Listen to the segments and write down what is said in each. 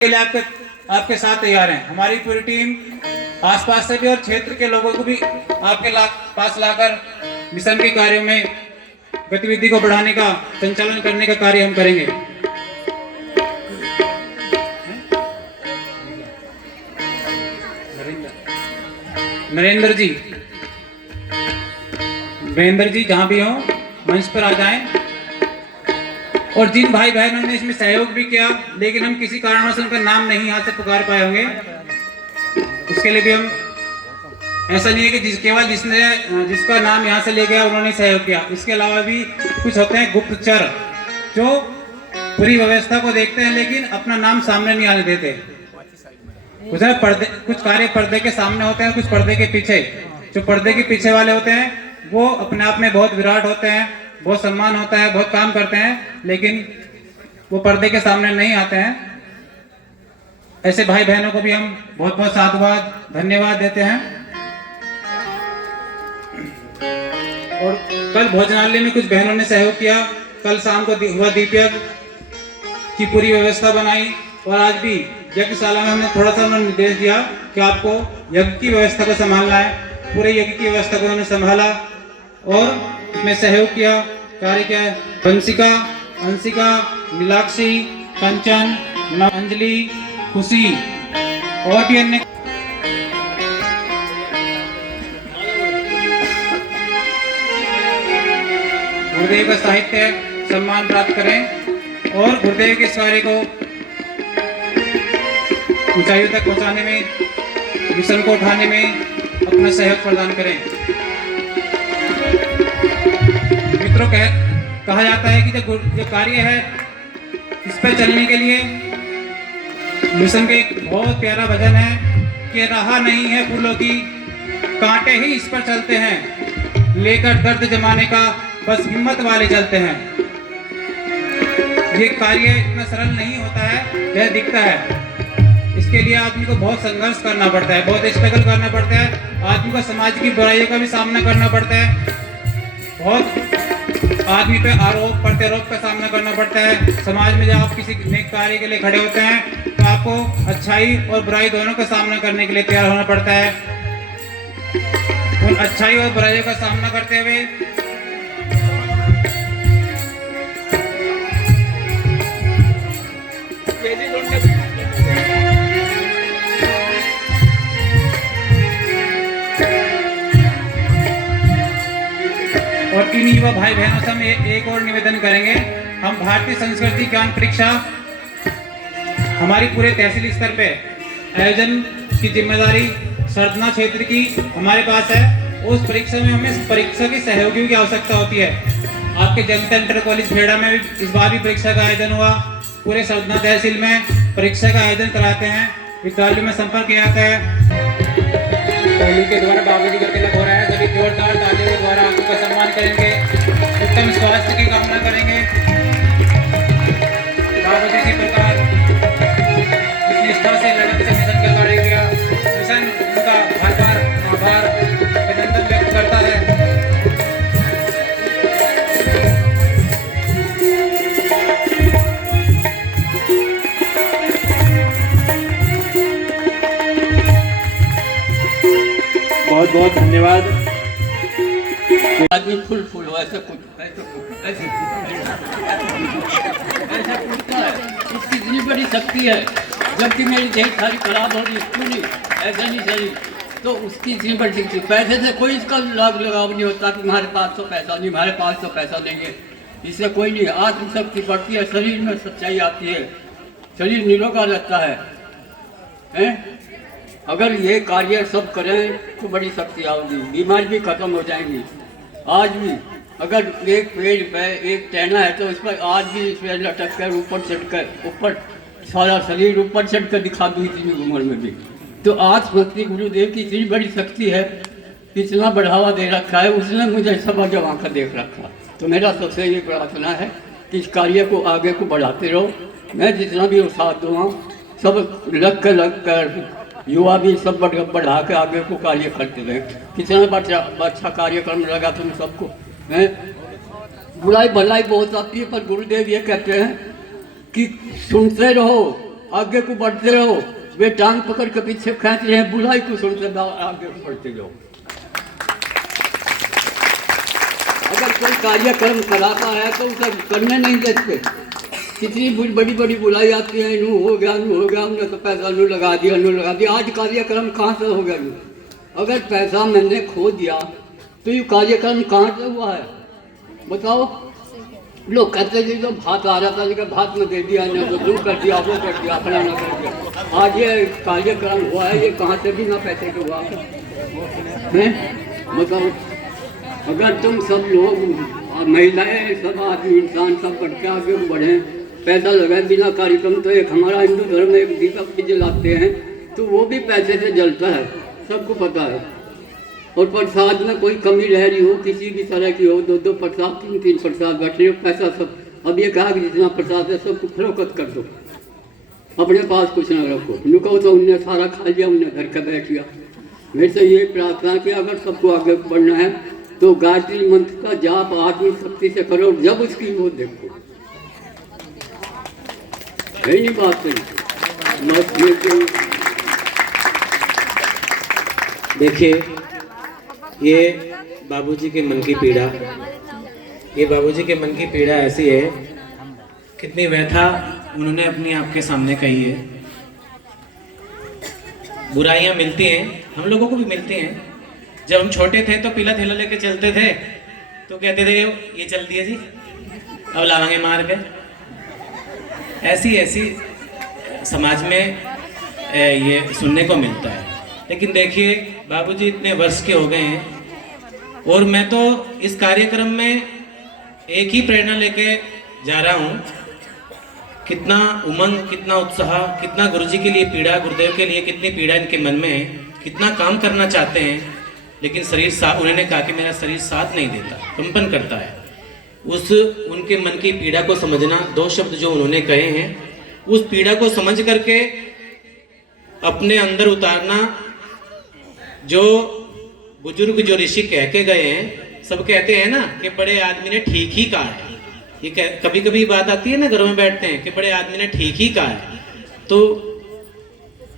के लिए आपके साथ तैयार हैं। हमारी पूरी टीम आसपास से भी और क्षेत्र के लोगों को भी आपके पास लाकर मिशन के कार्यों में गतिविधि को बढ़ाने का, संचालन करने का कार्य हम करेंगे। नरेंद्र जी, वीरेंद्र जी जहां भी हो मंच पर आ जाएं। और जिन भाई बहनों ने इसमें सहयोग भी किया लेकिन हम किसी कारणवश उनका नाम नहीं यहाँ से पुकार पाए होंगे, उसके लिए भी हम, ऐसा नहीं है कि केवल जिसका नाम यहाँ से ले गया उन्होंने सहयोग किया। इसके अलावा भी कुछ होते हैं गुप्तचर जो पूरी व्यवस्था को देखते हैं लेकिन अपना नाम सामने नहीं आने देते। कुछ कार्य पर्दे के सामने होते हैं, कुछ पर्दे के पीछे। जो पर्दे के पीछे वाले होते हैं वो अपने आप में बहुत विराट होते हैं, बहुत सम्मान होता है, बहुत काम करते हैं, लेकिन वो पर्दे के सामने नहीं आते हैं। ऐसे भाई बहनों को भी हम बहुत बहुत साधुवाद, धन्यवाद देते हैं। और कल भोजनालय में कुछ बहनों ने सहयोग किया। कल शाम को हुआ दीप यज्ञ की पूरी व्यवस्था बनाई और आज भी यज्ञशाला में हमने थोड़ा सा उन्होंने निर्देश दिया कि आपको यज्ञ की व्यवस्था को संभालना है। पूरे यज्ञ की व्यवस्था को उन्होंने संभाला और इसमें सहयोग किया, कार्य किया। बंसिका, अंशिका, नीलाक्षी, कंचन, अंजलि, खुशी और भी अन्य गुरुदेव का साहित्य सम्मान प्राप्त करें और गुरुदेव के इस कार्य को ऊंचाइयों तक पहुंचाने में, मिशन को उठाने में अपना सहयोग प्रदान करें। मित्रों, कहा जाता है कि जो कार्य है इस पर चलने के लिए मिशन के एक बहुत प्यारा भजन है कि राह नहीं है फूलों की, कांटे ही इस पर चलते हैं, लेकर दर्द जमाने का बस हिम्मत वाले चलते हैं। ये कार्य इतना सरल नहीं होता है यह दिखता है। इसके लिए आदमी को बहुत संघर्ष करना पड़ता है, बहुत स्ट्रगल करना पड़ता है। आदमी को समाज की बुराइयों का भी सामना करना पड़ता है, बहुत आदमी पे आरोप प्रत्यारोप का सामना करना पड़ता है। समाज में जब आप किसी नेक कार्य के लिए खड़े होते हैं तो आपको अच्छाई और बुराई दोनों का सामना करने के लिए तैयार होना पड़ता है। उन अच्छाई और बुराइयों का सामना करते हुए और इन युवा भाई बहनों से हम एक और निवेदन करेंगे। हम भारतीय संस्कृति ज्ञान परीक्षा हमारी पूरे तहसील स्तर पे आयोजन की जिम्मेदारी सरदना क्षेत्र की हमारे पास है। उस परीक्षा में हमें परीक्षा की सहयोगियों की आवश्यकता होती है। आपके जनता इंटर कॉलेज खेड़ा में भी इस बार भी परीक्षा का आयोजन हुआ। पूरे सरदना तहसील में परीक्षा का आयोजन कराते हैं, विद्यालयों में संपर्क किया जाता है। के द्वारा बाबूजी करके लग हो रहा है। सभी जोरदार तालियों के द्वारा उनका सम्मान करेंगे, उत्तम स्वास्थ्य की कामना करेंगे। बाबूजी इसी प्रकार इस निष्ठा से लगन से मिशन का कार्य किया। मिशन उनका बार बार आभार अभिनंदन व्यक्त करता है। बहुत बहुत धन्यवाद। आदमी फुल फुल ऐसा कुछ ऐसा इसकी इतनी बड़ी शक्ति है। जबकि मेरी जेब सारी खराब हो रही पूरी ऐसा नहीं सही, तो उसकी इतनी बड़ी शक्ति। पैसे से कोई इसका लाभ लगाव नहीं होता कि हमारे पास तो पैसा नहीं, हमारे पास तो पैसा लेंगे, इससे कोई नहीं। आत्मशक्ति बढ़ती है, शरीर में सच्चाई आती है, शरीर निरोगा रहता है। अगर ये कार्य सब करें तो बड़ी शक्ति आएगी, बीमारी भी खत्म हो जाएंगी। आज भी अगर एक पेड़ पे एक टहना है तो इस पर आज भी इस पर लटक कर ऊपर चढ़ कर, ऊपर सारा शरीर ऊपर चढ़ कर दिखा दूँ इतनी उम्र में भी। तो आज भक्ति गुरुदेव की इतनी बड़ी शक्ति है, इतना बढ़ावा दे रखा है उसने, मुझे सब जमा कर देख रखा। तो मेरा सबसे ये प्रार्थना है कि इस कार्य को आगे को बढ़ाते रहो। मैं जितना भी साथ दूँगा सब लग कर युवा भी सब बढ़ा के आगे को कार्य करते रहे। कितना अच्छा कार्यक्रम लगा तुम सबको है। बुराई भलाई बहुत आती है पर गुरुदेव ये कहते हैं कि सुनते रहो आगे को बढ़ते रहो। वे टांग पकड़ के पीछे खींच रहे हैं, बुराई को सुनते आगे बढ़ते जाओ। अगर कोई कार्यक्रम कराता है तो उसे करने नहीं देते। कितनी बड़ी बड़ी बुलाई आती है, नू हो गया हमने तो पैसा नू लगा दिया। आज कार्यक्रम कहाँ से हो गया नू? अगर पैसा मैंने खो दिया तो ये कार्यक्रम कहाँ से हुआ है बताओ? लोग कहते थे तो भात आ रहा था, लेकिन भात में दे दिया, ना तो दूर कर दिया, वो कर दिया, अपना ना कर दिया। आज ये कार्यक्रम हुआ है, ये कहाँ से भी ना पैसे के हुआ है बताओ? अगर तुम सब लोग, महिलाएं, सब आदमी, इंसान सब बढ़ के आगे बढ़ें, पैसा लगाए बिना कार्यक्रम, तो एक हमारा हिंदू धर्म में एक दीपक भी जलाते हैं तो वो भी पैसे से जलता है, सबको पता है। और प्रसाद में कोई कमी रह रही हो, किसी भी तरह की हो, 2-2 प्रसाद, 3-3 प्रसाद बैठे हो, पैसा सब। अब ये कहा कि जितना प्रसाद है सबको फरोख्त कर दो, अपने पास कुछ ना रखो। नुको तो उनने सारा खा लिया, उनने घर का बैठ लिया। मेरे से ये प्रार्थना कि अगर सबको आगे बढ़ना है तो गायत्री मंत्र का जाप आत्म शक्ति से करो, जब उसकी वो देखो। है नहीं बात सही? देखिए, ये बाबूजी के मन की पीड़ा, ये बाबूजी के मन की पीड़ा ऐसी है, कितनी व्यथा उन्होंने अपनी आपके सामने कही है। बुराइयां मिलती हैं, हम लोगों को भी मिलती हैं। जब हम छोटे थे तो पीला थैला लेके चलते थे तो कहते थे ये चल दिया जी, अब लावांगे मार के। ऐसी ऐसी समाज में ये सुनने को मिलता है। लेकिन देखिए, बाबूजी इतने वर्ष के हो गए हैं और मैं तो इस कार्यक्रम में एक ही प्रेरणा लेके जा रहा हूँ। कितना उमंग, कितना उत्साह, कितना गुरुजी के लिए पीड़ा, गुरुदेव के लिए कितनी पीड़ा इनके मन में है, कितना काम करना चाहते हैं, लेकिन शरीर साथ, उन्होंने कहा कि मेरा शरीर साथ नहीं देता, कंपन करता है। उस उनके मन की पीड़ा को समझना, 2 शब्द जो उन्होंने कहे हैं, उस पीड़ा को समझ करके अपने अंदर उतारना। जो बुजुर्ग, जो ऋषि कह के गए हैं, सब कहते हैं ना कि बड़े आदमी ने ठीक ही कहा है। ये कभी कभी बात आती है ना, घरों में बैठते हैं कि बड़े आदमी ने ठीक ही कहा है। तो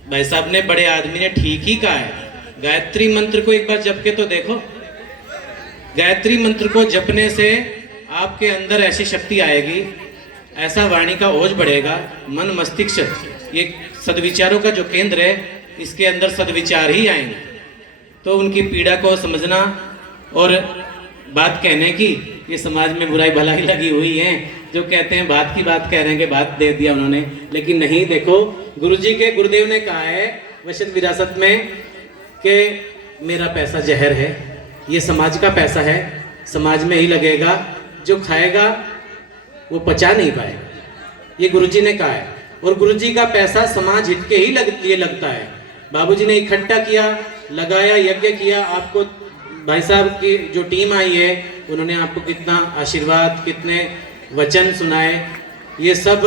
भाई साहब ने, बड़े आदमी ने ठीक ही कहा है। गायत्री मंत्र को एक बार जप के तो देखो। गायत्री मंत्र को जपने से आपके अंदर ऐसी शक्ति आएगी, ऐसा वाणी का ओज बढ़ेगा, मन मस्तिष्क, ये सदविचारों का जो केंद्र है, इसके अंदर सदविचार ही आएंगे। तो उनकी पीड़ा को समझना और बात कहने की, ये समाज में बुराई भलाई लगी हुई है, जो कहते हैं बात की बात कह रहे हैं कि बात दे दिया उन्होंने, लेकिन नहीं। देखो, गुरुजी के, गुरुदेव ने कहा है वचन विरासत में कि मेरा पैसा जहर है, ये समाज का पैसा है, समाज में ही लगेगा, जो खाएगा वो पचा नहीं पाएगा, ये गुरुजी ने कहा है। और गुरुजी का पैसा समाज हित के ही लिए लगता है। बाबूजी ने इकट्ठा किया, लगाया, यज्ञ किया। आपको भाई साहब की जो टीम आई है, उन्होंने आपको कितना आशीर्वाद, कितने वचन सुनाए। ये सब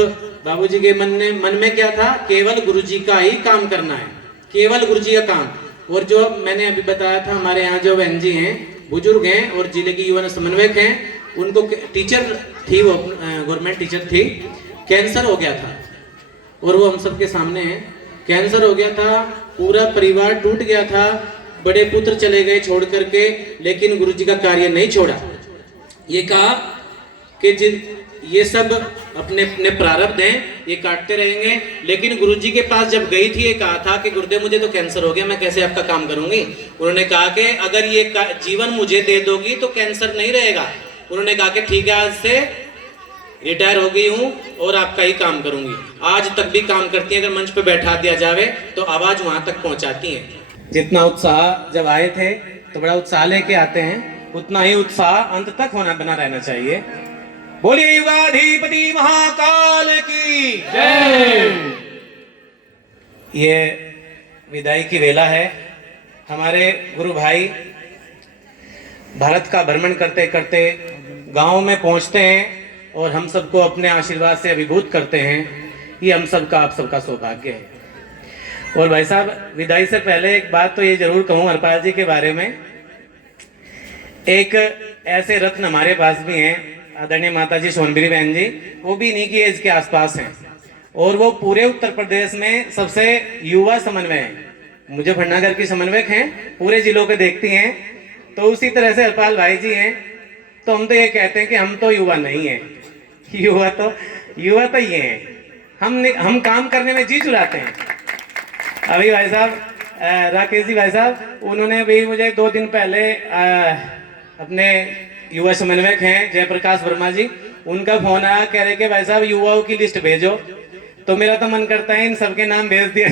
बाबूजी के मन में क्या था? केवल गुरुजी का ही काम करना है, केवल गुरुजी का काम। और जो मैंने अभी बताया था, हमारे यहाँ जो बहन जी हैं, बुजुर्ग हैं और जिले की युवा समन्वयक हैं, उनको टीचर थी, वो गवर्नमेंट टीचर थी, कैंसर हो गया था और वो हम सबके सामने है। कैंसर हो गया था, पूरा परिवार टूट गया था, बड़े पुत्र चले गए छोड़ करके, लेकिन गुरुजी का कार्य नहीं छोड़ा। ये कहा कि ये सब अपने अपने प्रारब्ध हैं, ये काटते रहेंगे। लेकिन गुरुजी के पास जब गई थी, ये कहा था कि गुरुदेव मुझे तो कैंसर हो गया, मैं कैसे आपका काम करूंगी। उन्होंने कहा कि अगर ये जीवन मुझे दे दोगी तो कैंसर नहीं रहेगा। उन्होंने कहा कि ठीक है, आज से रिटायर हो गई हूँ और आपका ही काम करूंगी। आज तक भी काम करती हैं, अगर मंच पे बैठा दिया जावे तो आवाज वहां तक पहुंचाती हैं। जितना उत्साह जब आए थे तो बड़ा उत्साह लेके आते हैं, उतना ही उत्साह अंत तक बना रहना चाहिए। बोलिए युगाधिपति महाकाल की जय। ये विदाई की वेला है। हमारे गुरु भाई भारत का भ्रमण करते करते गांव में पहुंचते हैं और हम सबको अपने आशीर्वाद से अभिभूत करते हैं। ये हम सबका, आप सबका सौभाग्य है। और भाई साहब, विदाई से पहले एक बात तो ये जरूर कहूँ हरपाल जी के बारे में। एक ऐसे रत्न हमारे पास भी हैं, आदरणीय माता जी सोनबिरी बहन जी, वो भी इन्हीं की एज के आसपास हैं और वो पूरे उत्तर प्रदेश में सबसे युवा समन्वय है। मुझे भटनागर की समन्वयक हैं, पूरे जिलों के देखती हैं। तो उसी तरह से हरपाल भाई जी हैं। तो हम तो ये कहते हैं कि हम तो युवा नहीं हैं, युवा तो ये हैं। हम काम करने में जी चुराते हैं। अभी भाई साहब राकेश जी भाई साहब, उन्होंने भी मुझे 2 दिन पहले अपने युवा समन्वयक हैं जयप्रकाश वर्मा जी, उनका फोन आया, कह रहे कि भाई साहब युवाओं की लिस्ट भेजो। तो मेरा तो मन करता है इन सबके नाम भेज दिया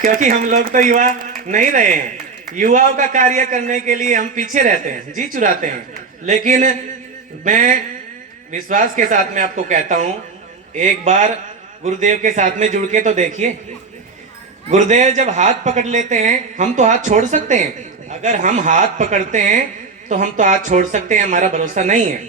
क्योंकि हम लोग तो युवा नहीं रहे हैं। युवाओं का कार्य करने के लिए हम पीछे रहते हैं, जी चुराते हैं। लेकिन मैं विश्वास के साथ में आपको कहता हूं, एक बार गुरुदेव के साथ में जुड़ के तो देखिए। गुरुदेव जब हाथ पकड़ लेते हैं, हम तो हाथ छोड़ सकते हैं। अगर हम हाथ पकड़ते हैं तो हम तो हाथ छोड़ सकते हैं, हमारा भरोसा नहीं है।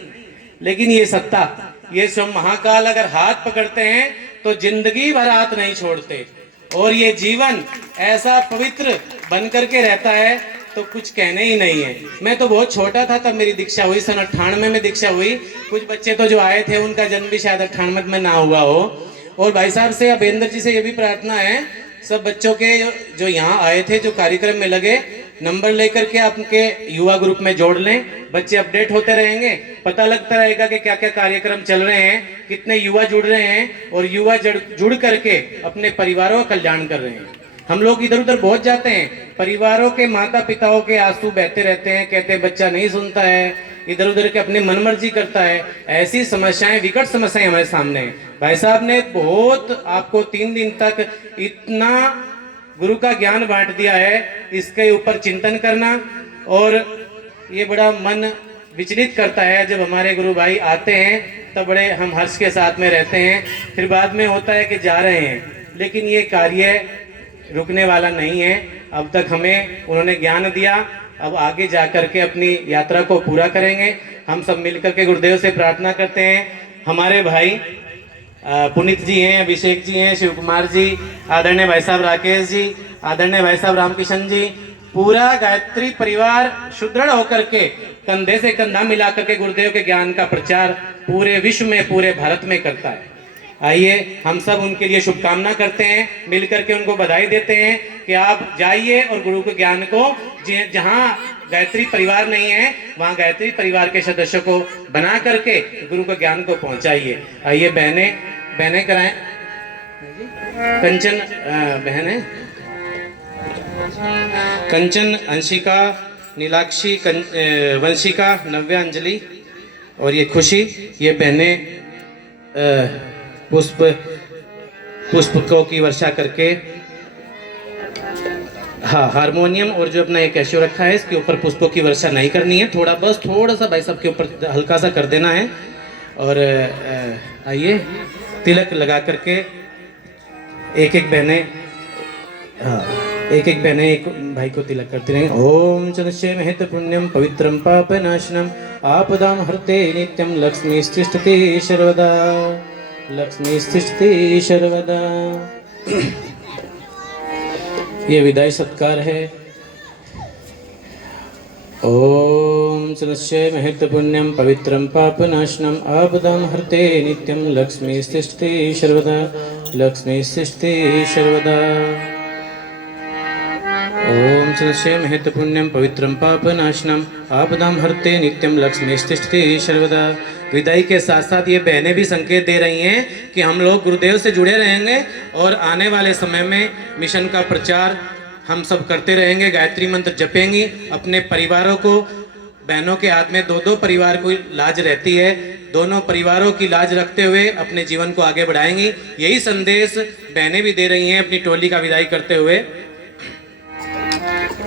लेकिन ये सत्ता, ये स्वयं महाकाल अगर हाथ पकड़ते हैं तो जिंदगी भर हाथ नहीं छोड़ते। और ये जीवन ऐसा पवित्र बन करके रहता है तो कुछ कहने ही नहीं है। मैं तो बहुत छोटा था तब मेरी दीक्षा हुई, सन 98 में दीक्षा हुई। कुछ बच्चे तो जो आए थे उनका जन्म भी शायद 98 में ना हुआ हो। और भाई साहब से, अभेंद्र जी से ये भी प्रार्थना है, सब बच्चों के जो यहाँ आए थे, जो कार्यक्रम में लगे, नंबर लेकर के आप उनके युवा ग्रुप में जोड़ लें। बच्चे अपडेट होते रहेंगे, पता लगता रहेगा कि क्या क्या कार्यक्रम चल रहे हैं, कितने युवा जुड़ रहे हैं और युवा जुड़ करके अपने परिवारों का कल्याण कर रहे हैं। हम लोग इधर उधर बहुत जाते हैं, परिवारों के माता पिताओं के आंसू बहते रहते हैं, कहते हैं बच्चा नहीं सुनता है, इधर उधर के अपने मनमर्जी करता है। ऐसी समस्याएं, विकट समस्याएं हमारे सामने हैं। भाई साहब ने बहुत आपको 3 दिन तक इतना गुरु का ज्ञान बांट दिया है, इसके ऊपर चिंतन करना। और ये बड़ा मन विचलित करता है जब हमारे गुरु भाई आते हैं, तब बड़े हम हर्ष के साथ में रहते हैं। फिर बाद में होता है कि जा रहे हैं, लेकिन ये कार्य रुकने वाला नहीं है। अब तक हमें उन्होंने ज्ञान दिया, अब आगे जा करके अपनी यात्रा को पूरा करेंगे। हम सब मिलकर के गुरुदेव से प्रार्थना करते हैं। हमारे भाई पुनीत जी हैं, अभिषेक जी हैं, शिव कुमार जी, आदरणीय भाई साहब राकेश जी, आदरणीय भाई साहब रामकिशन जी, पूरा गायत्री परिवार सुदृढ़ होकर के कंधे से कंधा मिला करके गुरुदेव के ज्ञान का प्रचार पूरे विश्व में, पूरे भारत में करता है। आइए हम सब उनके लिए शुभकामना करते हैं, मिलकर के उनको बधाई देते हैं कि आप जाइए और गुरु के ज्ञान को जहां गायत्री परिवार नहीं है वहां गायत्री परिवार के सदस्यों को बना करके गुरु के ज्ञान को पहुंचाइए। आइए बहनें कराएं। कंचन बहन है, कंचन, अंशिका, नीलाक्षी, वंशिका, नव्या, अंजलि और ये खुशी, ये बहनें पुष्पों की वर्षा करके, हाँ, हारमोनियम और जो अपना ये कैशियो रखा है इसके ऊपर पुष्पों की वर्षा नहीं करनी है, थोड़ा सा भाई साहब के ऊपर हल्का सा कर देना है। और आइए तिलक लगा करके एक एक बहनें, हाँ, एक बहनें एक भाई को तिलक करते रहें। ओम चलस्य महत पुण्यम पवित्रम पापनाशनम आपदाम हरते नित्यम लक्ष्मी तिष्ठति सर्वदा, लक्ष्मी तिष्ठति सर्वदा। ये विदाई सत्कार है। ओम चलस्य महत पुण्यम पवित्रम पापनाशनम आपदाम हरते नित्यम लक्ष्मी तिष्ठति सर्वदा, लक्ष्मी तिष्ठति सर्वदा। ओम चलस्य महत पुण्यम पवित्रम पापनाशनम आपदाम हरते नित्यम लक्ष्मी तिष्ठति सर्वदा। विदाई के साथ साथ ये बहनें भी संकेत दे रही हैं कि हम लोग गुरुदेव से जुड़े रहेंगे और आने वाले समय में मिशन का प्रचार हम सब करते रहेंगे, गायत्री मंत्र जपेंगी। अपने परिवारों को, बहनों के हाथ में 2-2 परिवार को लाज रहती है, दोनों परिवारों की लाज रखते हुए अपने जीवन को आगे बढ़ाएंगी। यही संदेश बहनें भी दे रही हैं अपनी टोली का विदाई करते हुए।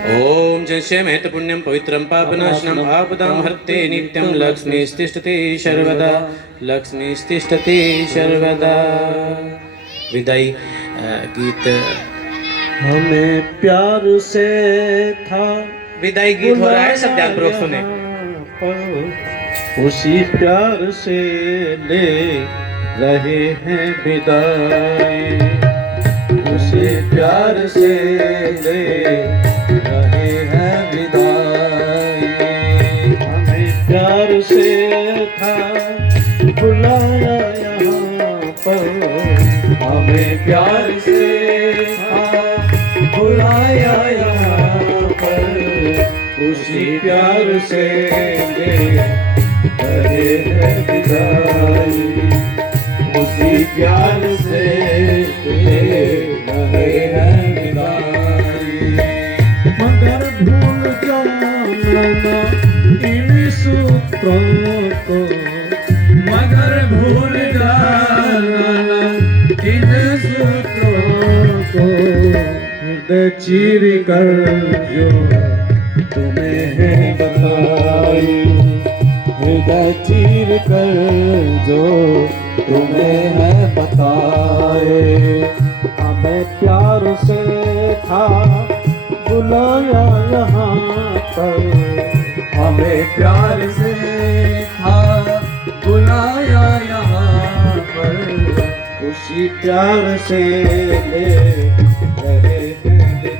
ओम जय महत पुण्यम पवित्रम पापनाशनम आपदाम हरते नित्यम लक्ष्मी तिष्ठति सर्वदा, लक्ष्मी तिष्ठति सर्वदा। विदाई गीत हमें प्यार से था, विदाई गीत हो रहा है, सब ध्यानपूर्वक सुने। उसी प्यार से ले रहे हैं विदाई, उसी प्यार से ले रहे हैं विदाई। हमें प्यार से था बुलाया यहाँ पर, हमें प्यार से था बुलाया यहाँ पर, उसी प्यार से ले रहे हैं विदाई, उसी प्यार से ले रहे हैं विदाई। मगर भूल जाना इन सूत्रों को, मगर भूल जाना इन सूत्रों को, हृदय चीर कर जो तुम्हें है बताई, हृदय चीर कर जो तुम्हें है बताए। हमें प्यार से था बुलाया यहाँ पर, हमें प्यार से था बुलाया यहाँ पर, उसी प्यार से ले रहे हैं